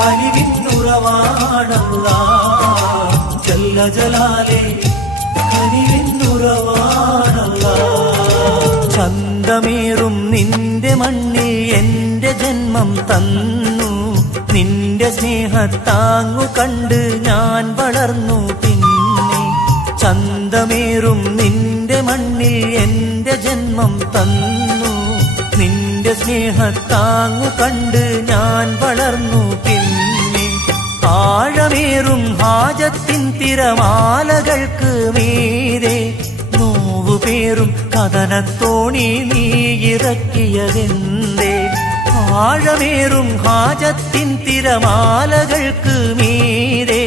കനിവിന്നുറവാണല്ല. ജല്ല ജലാലേ കനിവിന്നുറവാണല്ല. ചന്തമേറും നിന്റെ മണ്ണിൽ എന്റെ ജന്മം തന്നു. നിന്റെ സ്നേഹത്താങ്ങു കണ്ട് ഞാൻ വളർന്നു പിന്നെ. ചന്തമേറും നിന്റെ മണ്ണിൽ എന്റെ ജന്മം തന്നു. സ്നേഹത്താങ്ങു കണ്ട് ഞാൻ വളർന്നു. പിന്നെ ആഴമേറും ഹാജത്തിൻ തിരമാലകൾക്ക് മീരെ നൂവുപേറും കഥനത്തോണി നീ ഇറക്കിയതെന്തേ? ആഴമേറും ഹാജത്തിൻ തിരമാലകൾക്ക് മീരെ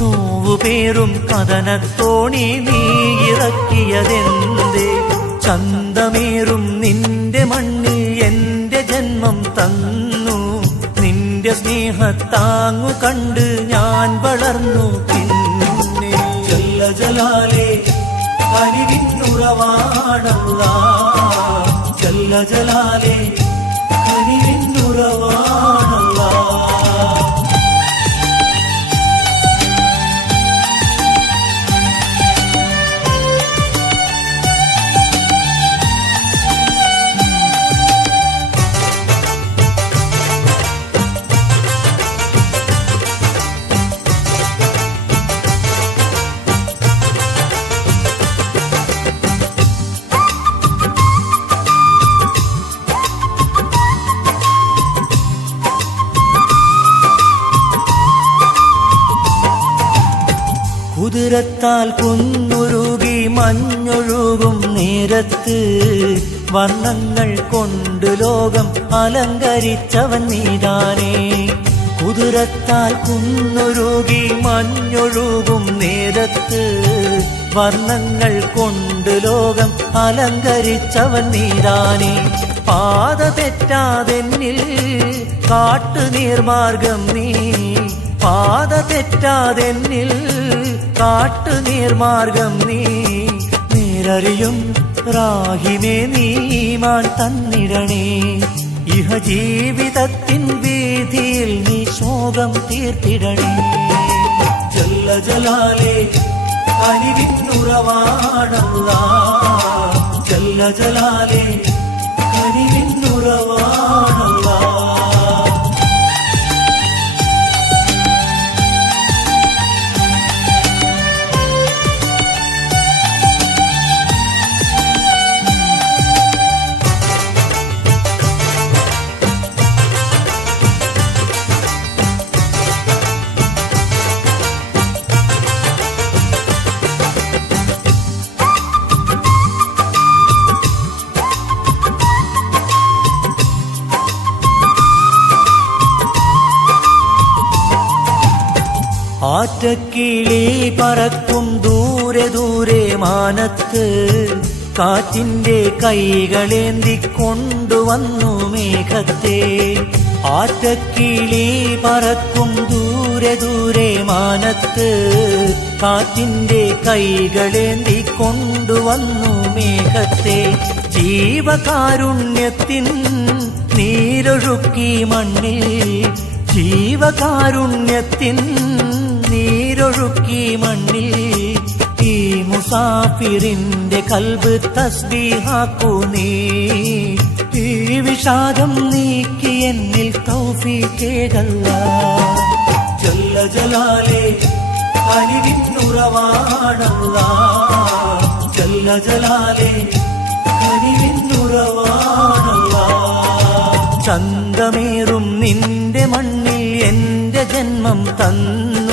നൂവുപേറും കഥനത്തോണി നീ ഇറക്കിയതെന്തേ? ചന്തമേറും നിന്റെ മണ്ണിൽ ജന്മം തന്നു. നിന്റെ സ്നേഹത്താങ്ങു കണ്ട് ഞാൻ വളർന്നു. പിന്നെ ജല്ല ജലാലേ കനിവിന്നുറവാണല്ല. ജല്ല ജലാലേ കനിവിന്നുറവാണല്ല കുതിരത്താൽ കുന്നുരുകി മഞ്ഞൊഴുകും നേരത്ത് വർണങ്ങൾ കൊണ്ട് ലോകം അലങ്കരിച്ചവൻ നീതാനേ. കുതിരത്താൽ കുന്നുരുകി മഞ്ഞൊഴുകും നേരത്ത് വർണങ്ങൾ കൊണ്ട് ലോകം അലങ്കരിച്ചവൻ നീതാനേ. പാത തെറ്റാതെന്നിൽ കാട്ടുനീർമാർഗം നീ പാത തെറ്റാതെന്നിൽ കാട്ടു നീർമാർഗം നീ നേരറിയും. റാഹിമേ നീമാൻ തന്നിടണേ. ഇഹ ജീവിതത്തിൻ വീതിയിൽ നീ ശോകം തീർത്തിടണേ. ജല്ല ജലാലേ കനിവിന്നുറവാണല്ല ജല്ല ജലാലേ കനിവിന്നുറവാണല്ല ആറ്റക്കിളി പറക്കും ദൂരെ ദൂരെ മാനത്ത്. കാറ്റിന്റെ കൈകളേന്തി കൊണ്ടുവന്നു മേഘത്തെ. ആറ്റക്കിളി പറക്കും ദൂരെ ദൂരെ മാനത്ത്. കാറ്റിന്റെ കൈകളേന്തി കൊണ്ടുവന്നു മേഘത്തെ. ജീവകാരുണ്യത്തിൻ നീരൊഴുക്കി മണ്ണിൽ. ജീവകാരുണ്യത്തിൻ നീരൊഴുക്കി മണ്ണിൽ ഈ മുസാഫിറിന്റെ കൽബ് തസ്ബീഹാക്കൂ നീ. ഈ വിഷാദം നീക്കി എന്നിൽ തൗഫീക്കേകല്ല. ജല്ല ജലാലേ കനിവിന്നുറവാണല്ല ജല്ല ജലാലേ കനിവിന്നുറവാണല്ല ചന്തമേറും നിന്റെ മണ്ണിൽ എന്റെ ജന്മം തന്നു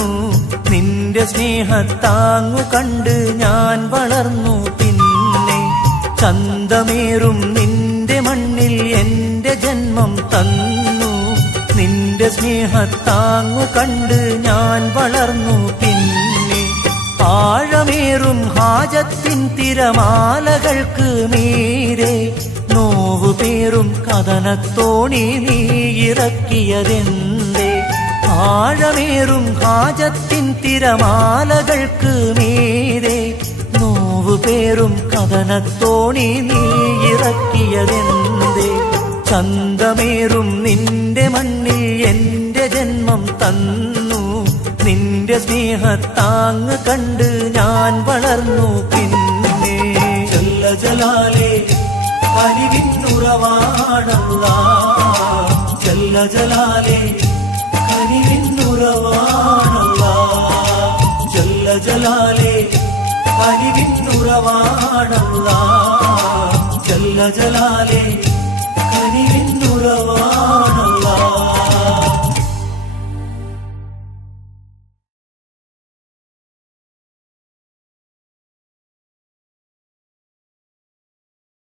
നിന്റെ സ്നേഹത്താങ്ങു കണ്ട് ഞാൻ വളർന്നു പിന്നെ ചന്തമേറും നിന്റെ മണ്ണിൽ എന്റെ ജന്മം തന്നു. നിന്റെ സ്നേഹത്താങ്ങു കണ്ട് ഞാൻ വളർന്നു പിന്നെ ആഴമേറും ഹാജത്തിൻ തിരമാലകൾക്ക് മീരെ നോവുപേറും കഥനത്തോണി നീ ഇറക്കിയതെന്തേ ആഴമേറും ഹാജത്തിൻ തിരമാലകൾക്ക് മീരെ നോവുപേറും കഥനത്തോണി നീ ഇറക്കിയതെന്തേ? ചന്തമേറും നിന്റെ മണ്ണിൽ എന്റെ ജന്മം തന്നു. നിന്റെ സ്നേഹത്താങ് കണ്ട് ഞാൻ വളർന്നു പിന്നെ. ജല്ല ജലാലേ കനിവിന്നുറവാണല്ല ജല്ല ജലാലേ കനിവിന്നുറവാണല്ല ജല്ല ജലാലേ കനിവിന്നുറവാണല്ല ജല്ല ജലാലേ കനിവിന്നുറവാണല്ല